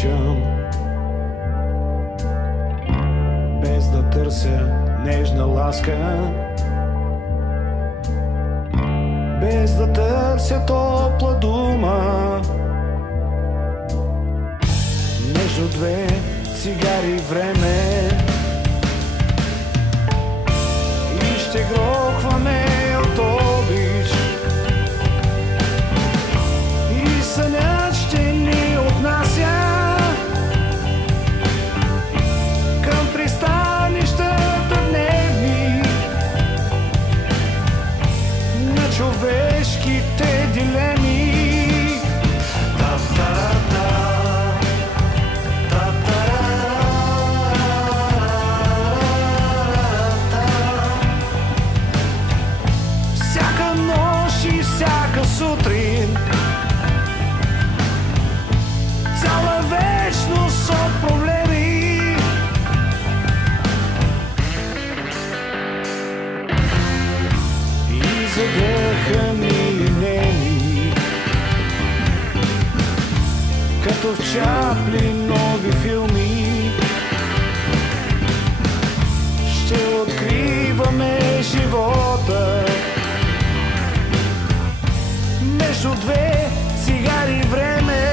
обичам, без да търся нежна ласка, без да търся топла дума. Между две цигари време и ще грохваме от обич и сънят ще ни отнася към пристанищата дневни на човешките дилеми. Всяка нощ и всяка сутрин, цяла вечност от проблеми. И задъхани неми, като в Чаплин нови филми, ще откриваме живота между две цигари време.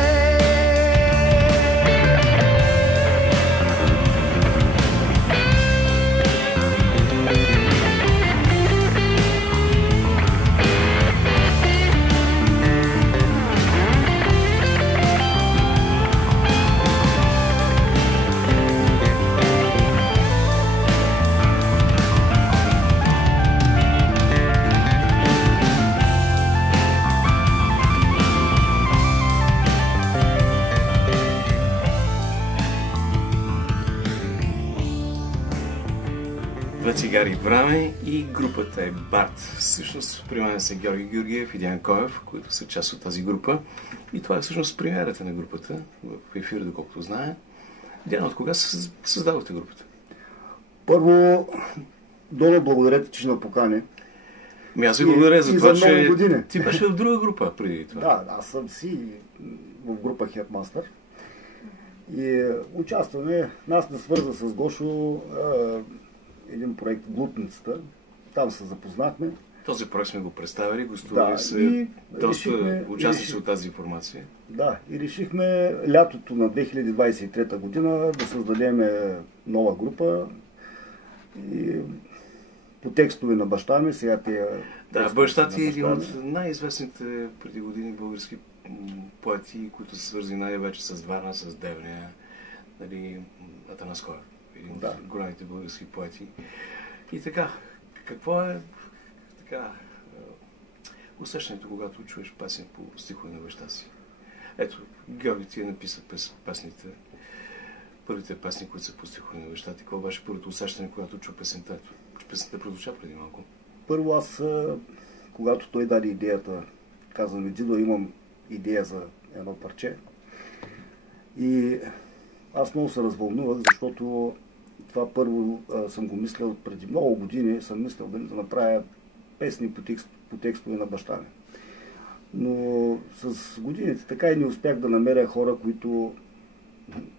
Две цигари време и групата е Барт. Всъщност при мен са Георги Георгиев и Диан Коев, които са част от тази група. И това е всъщност премиерата на групата в ефир, доколкото знае. Диан, от кога създавате групата? Първо, Доля, благодаря ти, че ще напокани. Аз ви благодаря за това, че години. Ти беше в друга група преди това. Да, аз съм си в група Headmaster. И участваме, нас не свърза с Гошо един проект Глутницата. Там се запознахме. Този проект сме го представили, гостували се доста участници от тази информация. Да, и решихме лятото на 2023 година да създадем нова група. И по текстове на баща ми, сега тия... Да, баща ти е един от най-известните преди години български поети, които са свързани най-вече с Варна, с Девня, нали, Атанас Коев, един от големите български поети. И така, какво е така усещането, когато чуеш песен по стихове на баща си? Ето, Георги ти е написал песните, първите песни, които са по стихове на баща ти. Какво беше първото усещане, когато чу песента? Песента прозвуча преди малко. Първо аз, когато той даде идеята, каза ми: Дидо, имам идея за едно парче. И аз много се развълнувах, защото това първо съм го мислял преди много години, съм мислял дали да направя песни по текстове на баща ми. Но с годините така и не успях да намеря хора, които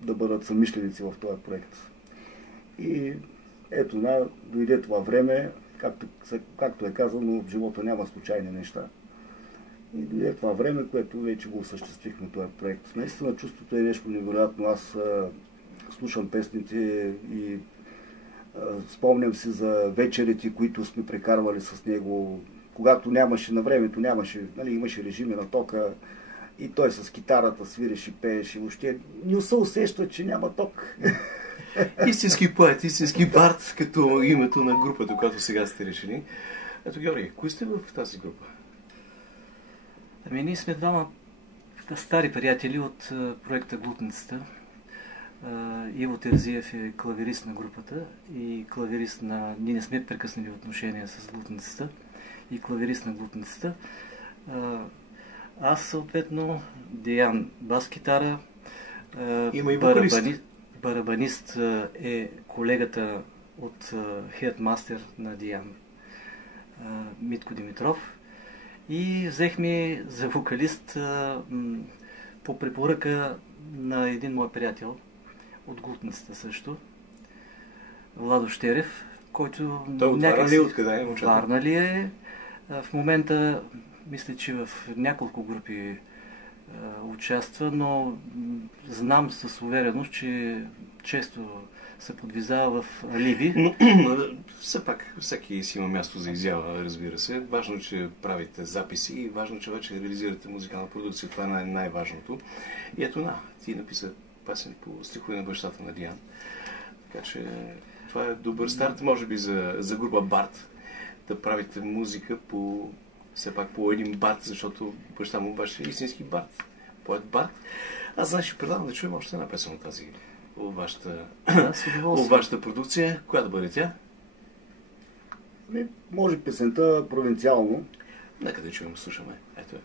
да бъдат съмишленици в този проект. И ето, дойде това време, както е казано, в живота няма случайни неща. И дойде това време, което вече го осъществихме този проект. Наистина чувството е нещо невероятно. Аз слушам песните и спомням си за вечерите, които сме прекарвали с него, когато нямаше на времето, нали, имаше режими на тока и той с китарата свиреше, пееше. Въобще не се усеща, че няма ток. Истински поет, истински бард, като името на групата, която сега сте решили. Ето, Георги, кои сте в тази група? Ами ние сме двама стари приятели от проекта Глутницата. Иво Терзиев е клавирист на групата и клавирист на... Ние не сме прекъснали отношения с Глутницата и клавирист на Глутницата. Аз съответно, Диан бас-китара, има и вокалист. Барабанист е колегата от Headmaster на Диан, Митко Димитров. И взехме за вокалист по препоръка на един мой приятел от Глутницата също, Владо Щерев, който... Той от Варна ли е? Откъде е? Варна ли е? В момента мисля, че в няколко групи участва, но знам с увереност, че често се подвизава в Ливи. Но все пак всеки си има място за изява, разбира се. Важно, че правите записи и важно, че вече реализирате музикална продукция. Това е най-важното. И ето ти написа песен по стихове на бащата на Диан. Така че това е добър старт, може би, за група Барт. Да правите музика все пак по един Барт, защото баща му беше истински Барт. Поет Барт. Аз знаеш, ще предавам да чуем още една песен от тази вашата продукция. Коя да бъде тя? Може песента провинциално. Нека да чуем, слушаме. Ето е.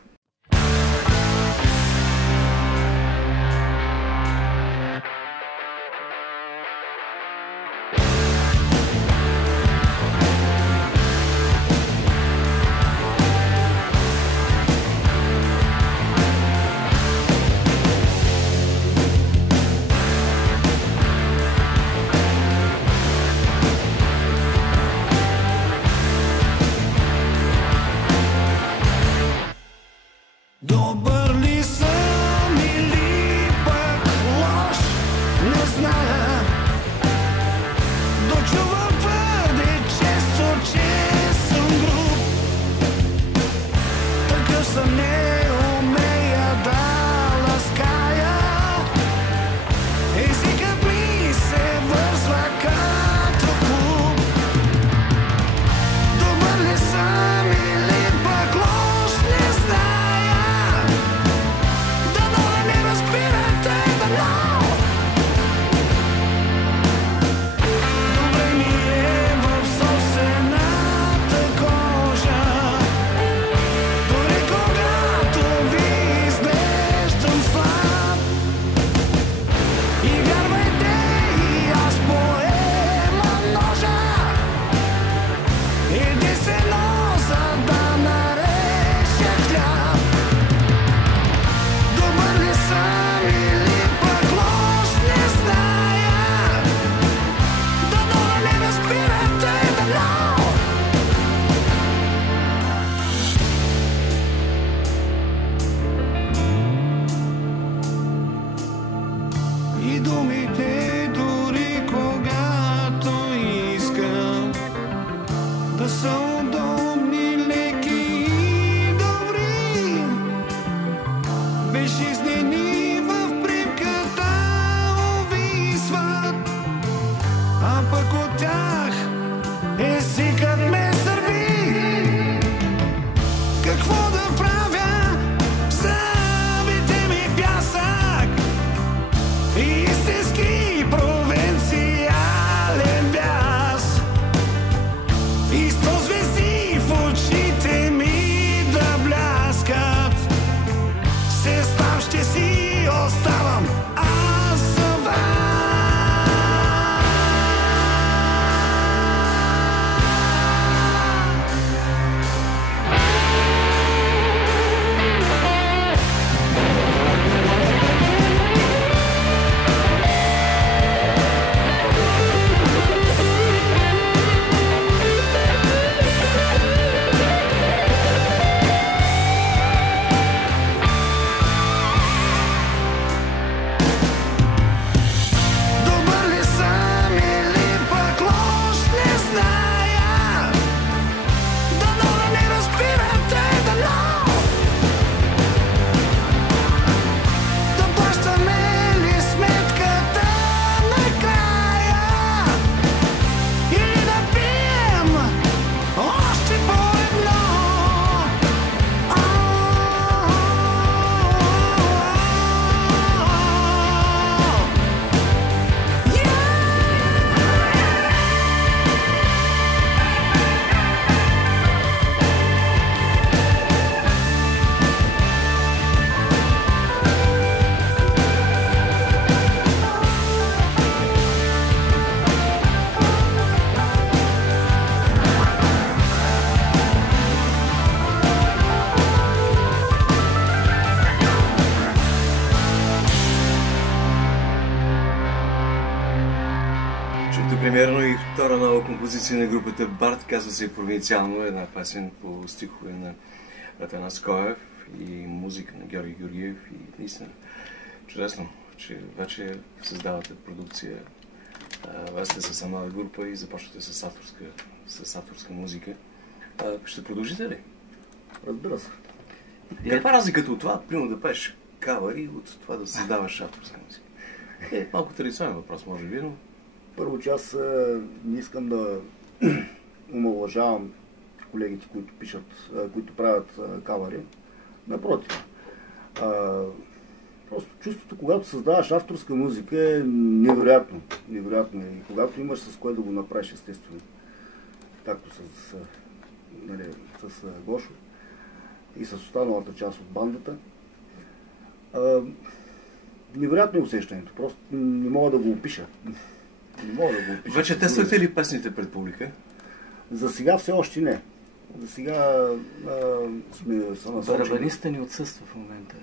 Добър ли съм или пък лош, не зная. Дочувам твърде често, че съм груб. Такъв съм, не умея да лаская. Езикът ми се вързва като клуб. Добър ли съм или пък лош, не зная. Добре ми е в собствената кожа, дори когато ви изглеждам слаб. И вярвайте, и аз поемам ножа, единствено за да нарежа хляб. Добър ли съм или пък лош, не зная. Дано не разбирате, дано. И думите, дори когато искам да са удобни, леки и добри, безжизнени в примката увисват, а пък от тях езикът ме сърби. Какво да правя? Зъбите ми пясък, истински провинциален бяс. И сто звезди в очите ми да бляскат. Все сам ще си оставам аз за вас. Втора нова композиция на групата Барт, казва се Провинциално, една песен по стихове на Атанас Коев и музика на Георги Георгиев. И наистина чудесно, че вече създавате продукция. Вие сте с млада група и започвате с авторска музика. Ще продължите ли? Разбира се. Каква е разликата от това, примерно да пееш кавър и от това да създаваш авторска музика? Малко традиционен въпрос, може би, но... Първо, че аз не искам да омалважавам колегите, които пишат, които правят кавари. Напротив. Просто чувството, когато създаваш авторска музика, е невероятно. Невероятно е. И когато имаш с кое да го направиш, естествено. Както с Гошо и с останалата част от бандата. Невероятно е усещането. Просто не мога да го опиша. Вече тествате ли песните пред публика? За сега все още не. За сега сме са насочени. Барабаниста ни отсъства в момента.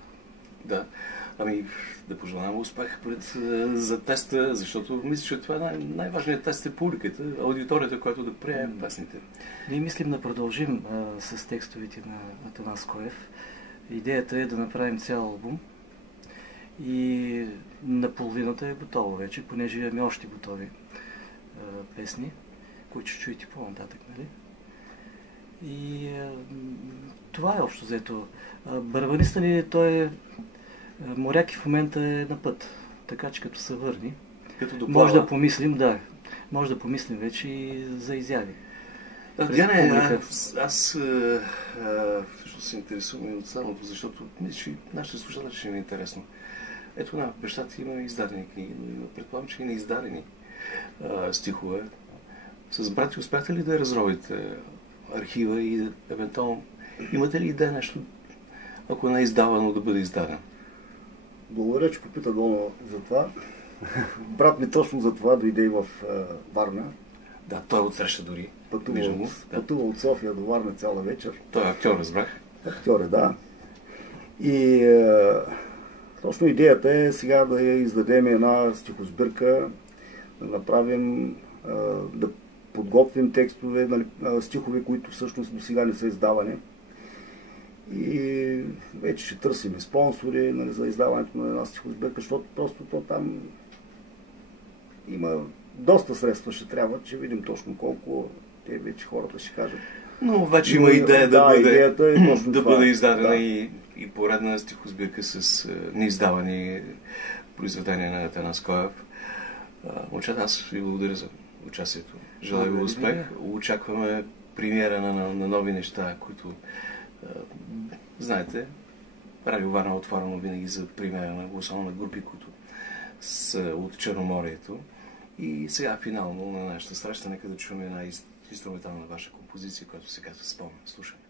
Да. Ами, да пожелавам успех за теста, защото мисля, че това най-важният тест е публиката, аудиторията, която да приеме песните. Ние мислим да продължим с текстовете на Атанас Коев. Идеята е да направим цял албум и наполовината е готово вече, понеже имаме още готови песни, които ще чуете по-нататък, нали? И това е общо взето. Барабаниста ни, той е моряк и в момента е на път, така че като се върни, може да помислим, може да помислим вече и за изяви. Диане, аз всъщност се интересувам и от самото, защото мисля, че нашите слушатели ще им е интересно. Ето на бащата има издадени книги, но предполагам, че и неиздадени стихове. С брати успяхте ли да разровите архива и евентуално имате ли идея нещо, ако не е издавано, да бъде издадено? Благодаря, че попита долу за това. Брат ми точно за това дойде и в Варна. Да, той отсреща дори. Пътува от София до Варна цяла вечер. Той е актьор, разбрах. Актьор е, да. И точно идеята е сега да я издадем една стихосбирка, да направим, да подготвим текстове, стихове, които всъщност до сега не са издавани. И вече ще търсим спонсори за издаването на една стихосбирка, защото просто там има доста средства, ще трябва, че видим точно колко те вече хората ще кажат. Но вече има идея да бъде издадена да. И поредна стихосбирка с неиздавани произведения на Атанас Коев. Момчета, аз ви благодаря за участието. Желая ви успех. Очакваме премиера на нови неща, които знаете, Радио Варна е отворено винаги за премиера особено на групи, които са от Черноморието. И сега финално на нашата среща нека да чуем една инструментална ваша композиция, която се казва Спомен. Слушаме.